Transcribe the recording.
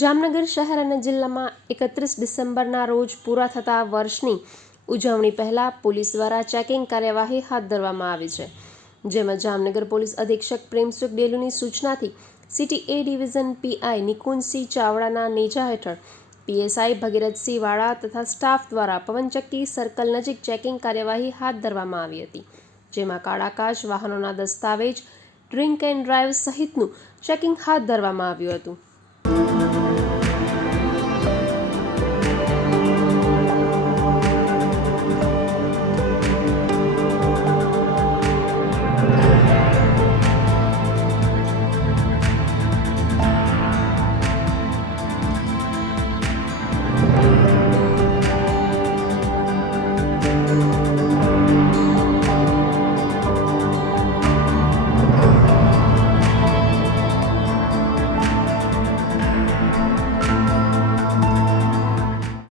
જામનગર શહેર અને જિલ્લામાં 31 ડિસેમ્બરના રોજ પૂરા થતા વર્ષની ઉજવણી પહેલાં પોલીસ દ્વારા ચેકિંગ કાર્યવાહી હાથ ધરવામાં આવી છે, જેમાં જામનગર પોલીસ અધિક્ષક પ્રેમસુખ ડેલુની સૂચનાથી city A division PI Nikunjsinh ચાવડાના નેજા હેઠળ પીએસઆઈ ભગીરથસિંહ વાળા તથા સ્ટાફ દ્વારા પવનચક્કી સર્કલ નજીક ચેકિંગ કાર્યવાહી હાથ ધરવામાં આવી હતી, જેમાં કાળા કાચ, વાહનોના દસ્તાવેજ, ડ્રિંક એન્ડ ડ્રાઈવ સહિતનું ચેકિંગ હાથ ધરવામાં આવ્યું હતું।